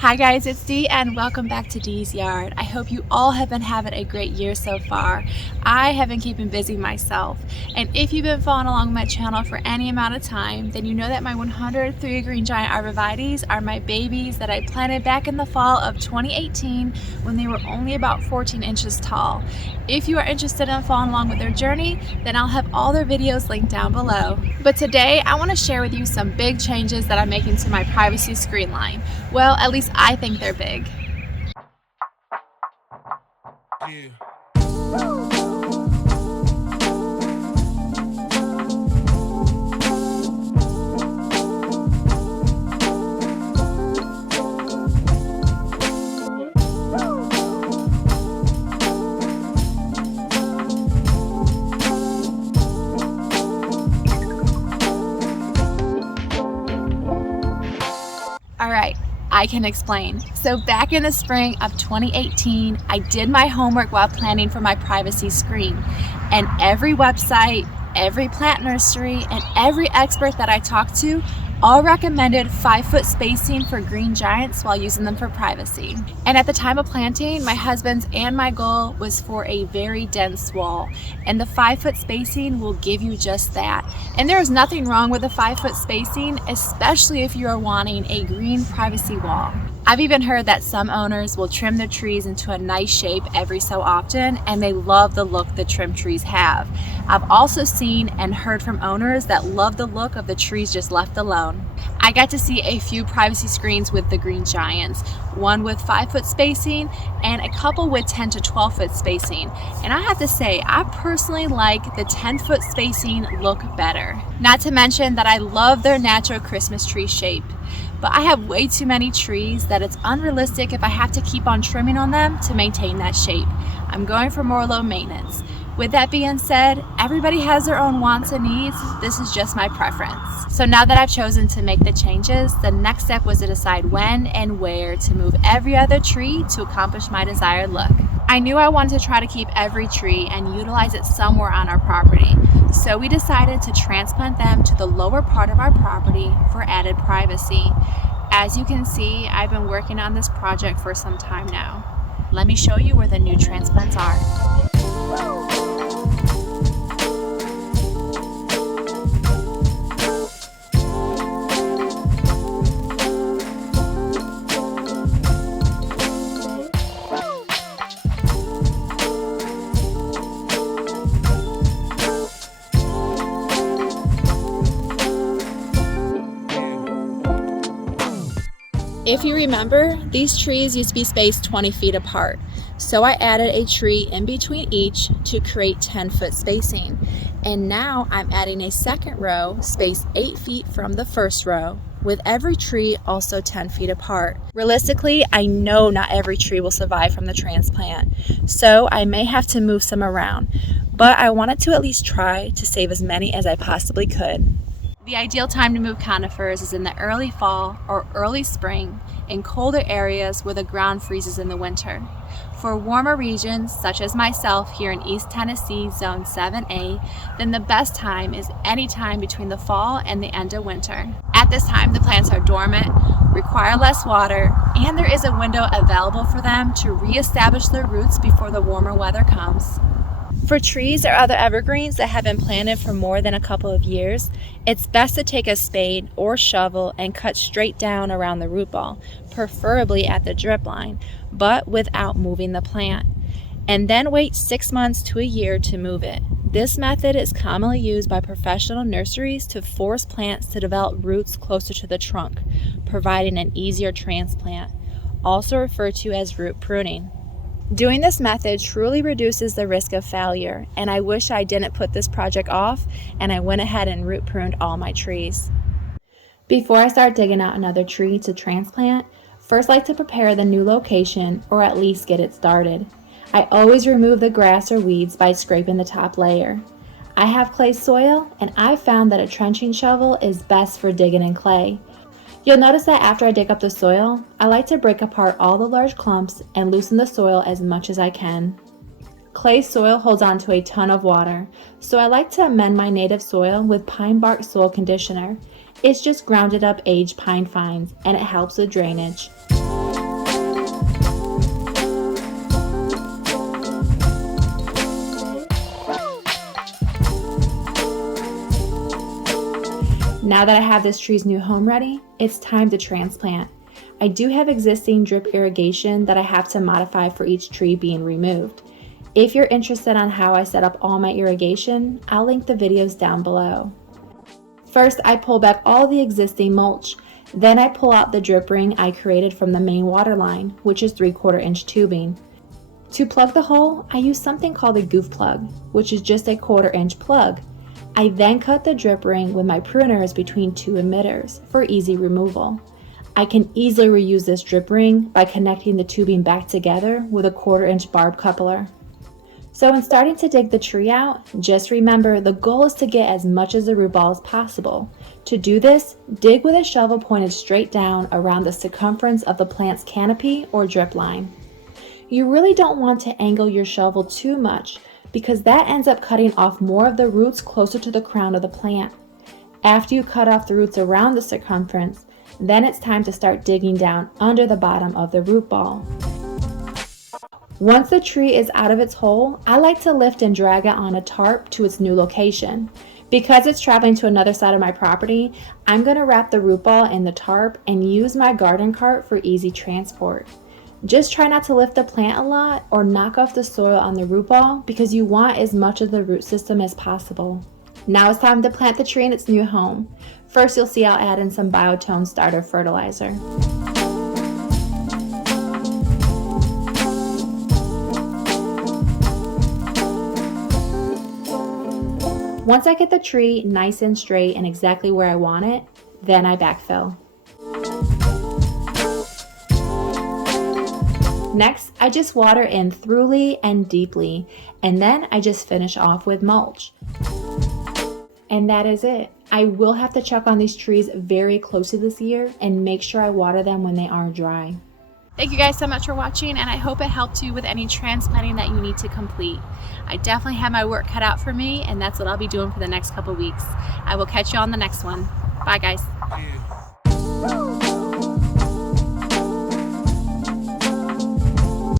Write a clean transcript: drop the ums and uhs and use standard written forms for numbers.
Hi guys, it's Dee and welcome back to Dee's Yard. I hope you all have been having a great year so far. I have been keeping busy myself, and if you've been following along my channel for any amount of time, then you know that my 100 Thuja Green Giant Arborvitaes are my babies that I planted back in the fall of 2018 when they were only about 14 inches tall. If you are interested in following along with their journey, then I'll have all their videos linked down below. But today I want to share with you some big changes that I'm making to my privacy screen line. Well, at least I think they're big. Yeah. Alright, I can explain. So back in the spring of 2018, I did my homework while planning for my privacy screen. And every website, every plant nursery, and every expert that I talked to all recommended 5-foot spacing for green giants while using them for privacy. And at the time of planting, my husband's and my goal was for a very dense wall. And the 5-foot spacing will give you just that. And there is nothing wrong with a 5-foot spacing, especially if you are wanting a green privacy wall. I've even heard that some owners will trim their trees into a nice shape every so often, and they love the look the trimmed trees have. I've also seen and heard from owners that love the look of the trees just left alone. I got to see a few privacy screens with the green giants, one with 5-foot spacing and a couple with 10 to 12-foot spacing. And I have to say, I personally like the 10-foot spacing look better. Not to mention that I love their natural Christmas tree shape. But I have way too many trees that it's unrealistic if I have to keep on trimming on them to maintain that shape. I'm going for more low maintenance. With that being said, everybody has their own wants and needs. This is just my preference. So now that I've chosen to make the changes, the next step was to decide when and where to move every other tree to accomplish my desired look. I knew I wanted to try to keep every tree and utilize it somewhere on our property. So we decided to transplant them to the lower part of our property for added privacy. As you can see, I've been working on this project for some time now. Let me show you where the new transplants are. If you remember, these trees used to be spaced 20 feet apart, so I added a tree in between each to create 10-foot spacing. And now I'm adding a second row spaced 8 feet from the first row, with every tree also 10 feet apart. Realistically, I know not every tree will survive from the transplant, so I may have to move some around, but I wanted to at least try to save as many as I possibly could. The ideal time to move conifers is in the early fall or early spring in colder areas where the ground freezes in the winter. For warmer regions, such as myself here in East Tennessee, Zone 7A, then the best time is any time between the fall and the end of winter. At this time, the plants are dormant, require less water, and there is a window available for them to reestablish their roots before the warmer weather comes. For trees or other evergreens that have been planted for more than a couple of years, it's best to take a spade or shovel and cut straight down around the root ball, preferably at the drip line, but without moving the plant. And then wait 6 months to a year to move it. This method is commonly used by professional nurseries to force plants to develop roots closer to the trunk, providing an easier transplant, also referred to as root pruning. Doing this method truly reduces the risk of failure, and I wish I didn't put this project off and I went ahead and root pruned all my trees. Before I start digging out another tree to transplant, first I like to prepare the new location or at least get it started. I always remove the grass or weeds by scraping the top layer. I have clay soil, and I found that a trenching shovel is best for digging in clay. You'll notice that after I dig up the soil, I like to break apart all the large clumps and loosen the soil as much as I can. Clay soil holds on to a ton of water, so I like to amend my native soil with pine bark soil conditioner. It's just grounded up aged pine fines, and it helps with drainage. Now that I have this tree's new home ready, it's time to transplant. I do have existing drip irrigation that I have to modify for each tree being removed. If you're interested on how I set up all my irrigation, I'll link the videos down below. First, I pull back all the existing mulch. Then I pull out the drip ring I created from the main water line, which is 3/4 inch tubing. To plug the hole, I use something called a goof plug, which is just a 1/4 inch plug. I then cut the drip ring with my pruners between 2 emitters for easy removal. I can easily reuse this drip ring by connecting the tubing back together with a 1/4 inch barb coupler. So when starting to dig the tree out, just remember the goal is to get as much of the root ball as possible. To do this, dig with a shovel pointed straight down around the circumference of the plant's canopy or drip line. You really don't want to angle your shovel too much because that ends up cutting off more of the roots closer to the crown of the plant. After you cut off the roots around the circumference, then it's time to start digging down under the bottom of the root ball. Once the tree is out of its hole, I like to lift and drag it on a tarp to its new location. Because it's traveling to another side of my property, I'm going to wrap the root ball in the tarp and use my garden cart for easy transport. Just try not to lift the plant a lot or knock off the soil on the root ball because you want as much of the root system as possible. Now it's time to plant the tree in its new home. First, you'll see I'll add in some biotone starter fertilizer. Once I get the tree nice and straight and exactly where I want it, then I backfill. Next, I just water in thoroughly and deeply, and then I just finish off with mulch. And that is it. I will have to check on these trees very closely this year and make sure I water them when they are dry. Thank you guys so much for watching, and I hope it helped you with any transplanting that you need to complete. I definitely have my work cut out for me, and that's what I'll be doing for the next couple weeks. I will catch you on the next one. Bye guys.